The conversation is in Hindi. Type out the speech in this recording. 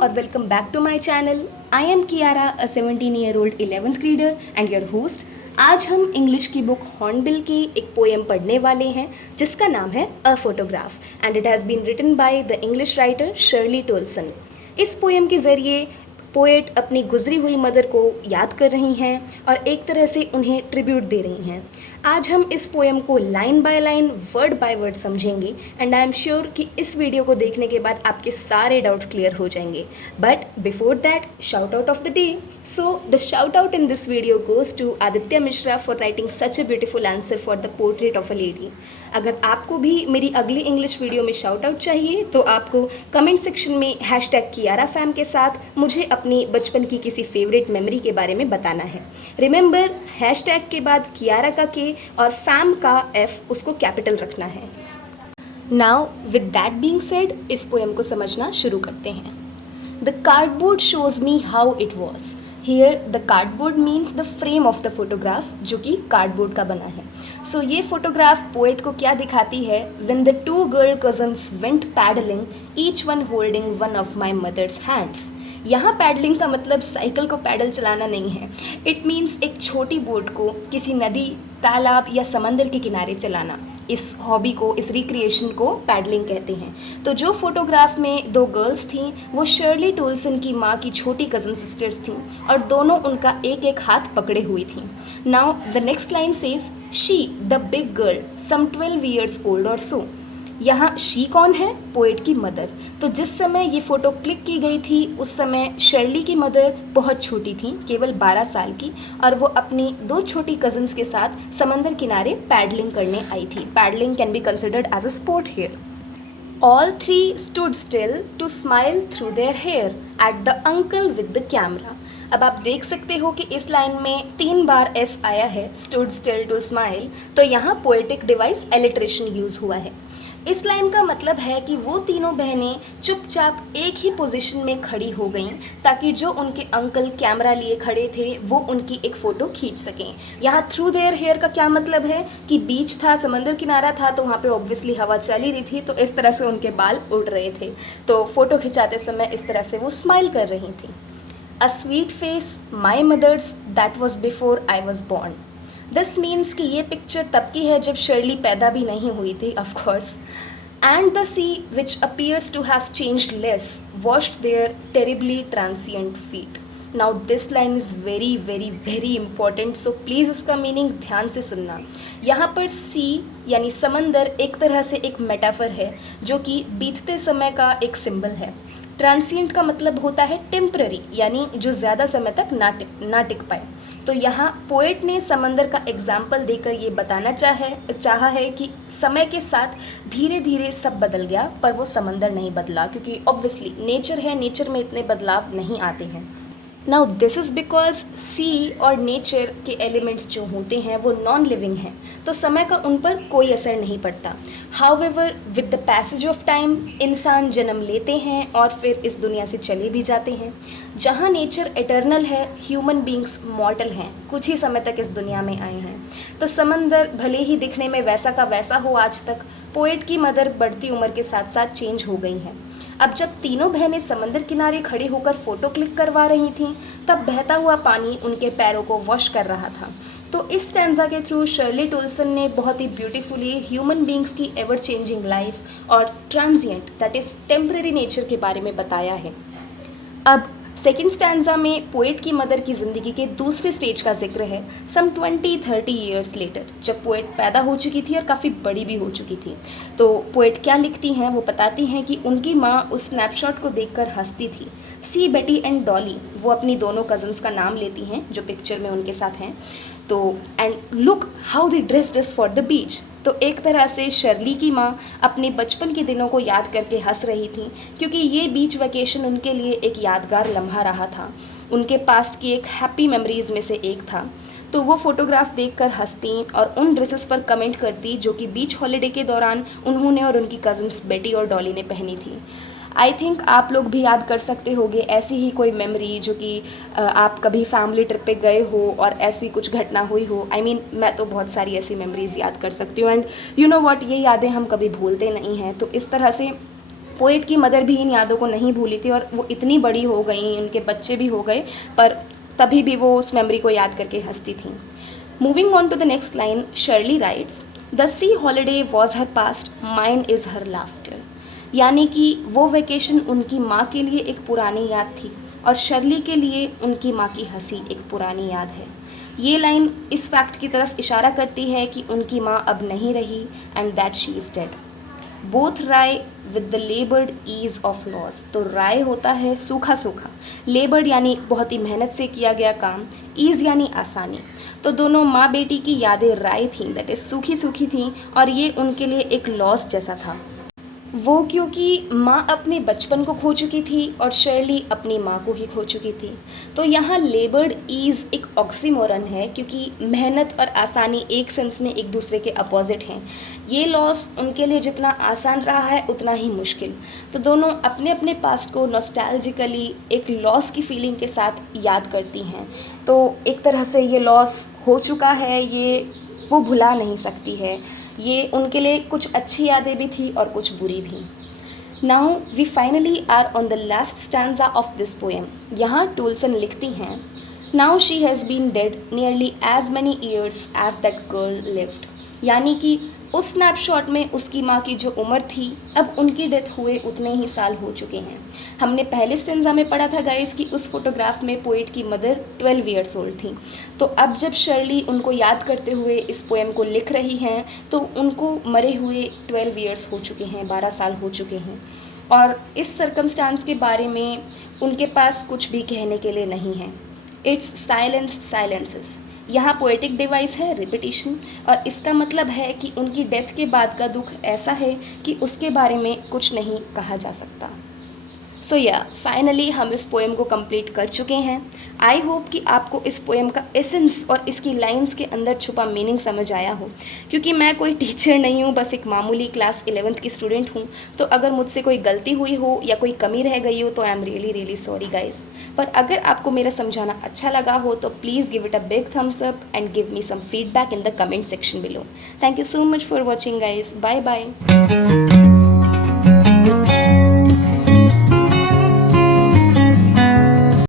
or welcome back to my channel. I am Kiara, a 17-year-old 11th grader and your host. आज हम इंग्लिश की बुक हॉर्नबिल की एक पोएम पढ़ने वाले हैं जिसका नाम है a photograph and it has been written by the English writer Shirley Toulson. इस पोएम के ज़रिए पोएट अपनी गुजरी हुई मदर को याद कर रही हैं और एक तरह से उन्हें ट्रिब्यूट दे रही हैं. आज हम इस पोएम को line by line word by word समझेंगे एंड आई एम श्योर कि इस वीडियो को देखने के बाद आपके सारे डाउट्स क्लियर हो जाएंगे. But before that, shout out of the day. So the shout out in this video goes to Aditya Mishra for writing such a beautiful answer for the portrait of a lady. अगर आपको भी मेरी अगली इंग्लिश वीडियो में शाउट आउट चाहिए तो आपको कमेंट सेक्शन में #कियारा फैम के साथ मुझे अपनी बचपन की किसी फेवरेट मेमोरी के बारे में बताना है. रिमेंबर, हैशटैग के बाद कियारा का के और फैम का F उसको कैपिटल रखना है. Now with that being said, इस पोएम को समझना शुरू करते हैं. The cardboard shows me how it was. Here the cardboard means the frame of the photograph, जो कि कार्डबोर्ड का बना है. सो ये फोटोग्राफ पोएट को क्या दिखाती है? When the two girl cousins went paddling, each one holding one of my mother's hands. यहाँ पैडलिंग का मतलब साइकिल को पैडल चलाना नहीं है. इट मीन्स एक छोटी बोट को किसी नदी, तालाब या समंदर के किनारे चलाना. इस हॉबी को, इस रिक्रिएशन को पैडलिंग कहते हैं. तो जो फोटोग्राफ में दो गर्ल्स थीं वो शर्ली टोल्सन की माँ की छोटी कज़न सिस्टर्स थीं और दोनों उनका एक एक हाथ पकड़े हुई थीं. Now the next line says she the big girl some 12 years old और सो. यहाँ शी कौन है? पोएट की मदर. तो जिस समय ये फ़ोटो क्लिक की गई थी उस समय शर्ली की मदर बहुत छोटी थी, केवल 12 साल की, और वो अपनी दो छोटी कज़न्स के साथ समंदर किनारे पैडलिंग करने आई थी. Paddling can be considered as a sport here. All three stood still to smile through their hair at the uncle with the camera. अब आप देख सकते हो कि इस लाइन में 3 बार S आया है, stood still to smile. तो यहाँ पोएटिक डिवाइस एलिट्रेशन यूज़ हुआ है. इस लाइन का मतलब है कि वो तीनों बहनें चुपचाप एक ही पोजीशन में खड़ी हो गईं ताकि जो उनके अंकल कैमरा लिए खड़े थे वो उनकी एक फ़ोटो खींच सकें. यहाँ थ्रू देयर हेयर का क्या मतलब है कि बीच था, समंदर किनारा था, तो वहाँ पे ऑब्वियसली हवा चल ही रही थी, तो इस तरह से उनके बाल उड़ रहे थे. तो फ़ोटो खिंचाते समय इस तरह से वो स्माइल कर रही थी. A sweet face my mother's that was before I was born. This means कि ये पिक्चर तब की है जब शर्ली पैदा भी नहीं हुई थी, of course. And the sea which appears to have changed less washed their terribly transient feet. Now this line is very very very important, so please इसका मीनिंग ध्यान से सुनना. यहाँ पर सी यानी समंदर एक तरह से एक मेटाफर है जो कि बीतते समय का एक सिंबल है. ट्रांसिएंट का मतलब होता है टेम्पररी, यानी जो ज़्यादा समय तक ना टिक पाए. तो यहाँ पोएट ने समंदर का एग्जाम्पल देकर ये बताना चाहा है कि समय के साथ धीरे धीरे सब बदल गया पर वो समंदर नहीं बदला, क्योंकि ऑब्वियसली नेचर है, नेचर में इतने बदलाव नहीं आते हैं. नाउ दिस इज़ बिकॉज सी और नेचर के एलिमेंट्स जो होते हैं वो नॉन लिविंग हैं, तो समय का उन पर कोई असर नहीं पड़ता. However with the passage of time इंसान जन्म लेते हैं और फिर इस दुनिया से चले भी जाते हैं. जहाँ नेचर एटर्नल है, ह्यूमन बींग्स मॉर्टल हैं, कुछ ही समय तक इस दुनिया में आए हैं. तो समंदर भले ही दिखने में वैसा का वैसा हो आज तक, पोएट की मदर बढ़ती उम्र के साथ साथ चेंज हो गई हैं. अब जब तीनों बहनें समंदर किनारे खड़ी होकर फ़ोटो क्लिक करवा रही थीं तब बहता हुआ पानी उनके पैरों को वॉश कर रहा था. तो इस स्टैंजा के थ्रू शर्ली टोल्सन ने बहुत ही ब्यूटीफुली ह्यूमन बींग्स की एवर चेंजिंग लाइफ और transient that is temporary nature के बारे में बताया है. अब सेकेंड स्टैंजा में पोएट की मदर की ज़िंदगी के दूसरे स्टेज का जिक्र है, सम 20-30 years लेटर, जब पोएट पैदा हो चुकी थी और काफ़ी बड़ी भी हो चुकी थी. तो पोएट क्या लिखती हैं? वो बताती हैं कि उनकी माँ उस स्नैपशॉट को देखकर हंसती थी. सी, बेटी एंड डॉली, वो अपनी दोनों कज़न्स का नाम लेती हैं जो पिक्चर में उनके साथ हैं. तो and look how the dressed is for the beach. तो एक तरह से शर्ली की माँ अपने बचपन के दिनों को याद करके हंस रही थी, क्योंकि ये बीच वैकेशन उनके लिए एक यादगार लम्हा रहा था, उनके पास्ट की एक हैप्पी मेमोरीज़ में से एक था. तो वो फ़ोटोग्राफ देखकर हंसती और उन ड्रेसेस पर कमेंट करती जो कि बीच हॉलिडे के दौरान उन्होंने और उनकी कज़न्स बेटी और डॉली ने पहनी थी. आई थिंक आप लोग भी याद कर सकते होंगे ऐसी ही कोई मेमोरी जो कि आप कभी फैमिली ट्रिप पे गए हो और ऐसी कुछ घटना हुई हो. आई मीन मैं तो बहुत सारी ऐसी मेमोरीज़ याद कर सकती हूँ एंड यू नो व्हाट, ये यादें हम कभी भूलते नहीं हैं. तो इस तरह से पोएट की मदर भी इन यादों को नहीं भूली थी और वो इतनी बड़ी हो गई, उनके बच्चे भी हो गए, पर तभी भी वो उस मेमोरी को याद करके हंसती थी। Moving on to the next line, Shirley writes, the sea holiday was her past, mine is her laughter. यानी कि वो वेकेशन उनकी माँ के लिए एक पुरानी याद थी और शर्ली के लिए उनकी माँ की हंसी एक पुरानी याद है। ये लाइन इस फैक्ट की तरफ इशारा करती है कि उनकी माँ अब नहीं रही and that she is dead. Both wry with the laboured ease of loss. तो राय होता है सूखा सूखा, लेबर्ड यानी बहुत ही मेहनत से किया गया काम, ईज यानी आसानी। तो दोनों माँ बेटी की यादें राय थीं, दैट इज़ सूखी सूखी थीं, और ये उनके लिए एक लॉस जैसा था। वो क्योंकि माँ अपने बचपन को खो चुकी थी और शर्ली अपनी माँ को ही खो चुकी थी। तो यहाँ लेबर्ड ईज़ एक ऑक्सीमोरन है, क्योंकि मेहनत और आसानी एक सेंस में एक दूसरे के अपोजिट हैं। ये लॉस उनके लिए जितना आसान रहा है उतना ही मुश्किल। तो दोनों अपने अपने पास्ट को नॉस्टैल्जिकली एक लॉस की फीलिंग के साथ याद करती हैं। तो एक तरह से ये लॉस हो चुका है, ये वो भुला नहीं सकती है। ये उनके लिए कुछ अच्छी यादें भी थी और कुछ बुरी भी। Now we finally are on the last stanza of this poem. यहाँ टूलसन लिखती हैं, now she has been dead nearly as many years as that girl lived. यानी कि उस स्नैपशॉट में उसकी माँ की जो उम्र थी, अब उनकी डेथ हुए उतने ही साल हो चुके हैं। हमने पहले स्टेंजा में पढ़ा था गाइस कि उस फोटोग्राफ में पोएट की मदर 12 ईयर्स ओल्ड थी। तो अब जब शर्ली उनको याद करते हुए इस पोएम को लिख रही हैं, तो उनको मरे हुए 12 ईयर्स हो चुके हैं, 12 साल हो चुके हैं। और इस सर्कमस्टांस के बारे में उनके पास कुछ भी कहने के लिए नहीं है। It's silence silences. यहाँ पोएटिक डिवाइस है रिपीटिशन, और इसका मतलब है कि उनकी डेथ के बाद का दुख ऐसा है कि उसके बारे में कुछ नहीं कहा जा सकता। सो फाइनली हम इस पोएम को कंप्लीट कर चुके हैं। आई होप कि आपको इस पोएम का एसेंस और इसकी लाइंस के अंदर छुपा मीनिंग समझ आया हो, क्योंकि मैं कोई टीचर नहीं हूँ, बस एक मामूली क्लास 11th की स्टूडेंट हूँ। तो अगर मुझसे कोई गलती हुई हो या कोई कमी रह गई हो तो I am really really sorry guys. पर अगर आपको मेरा समझाना अच्छा लगा हो तो please give it a big thumbs up and give me some feedback in the comment section below. Thank you so much for watching guys. Bye bye.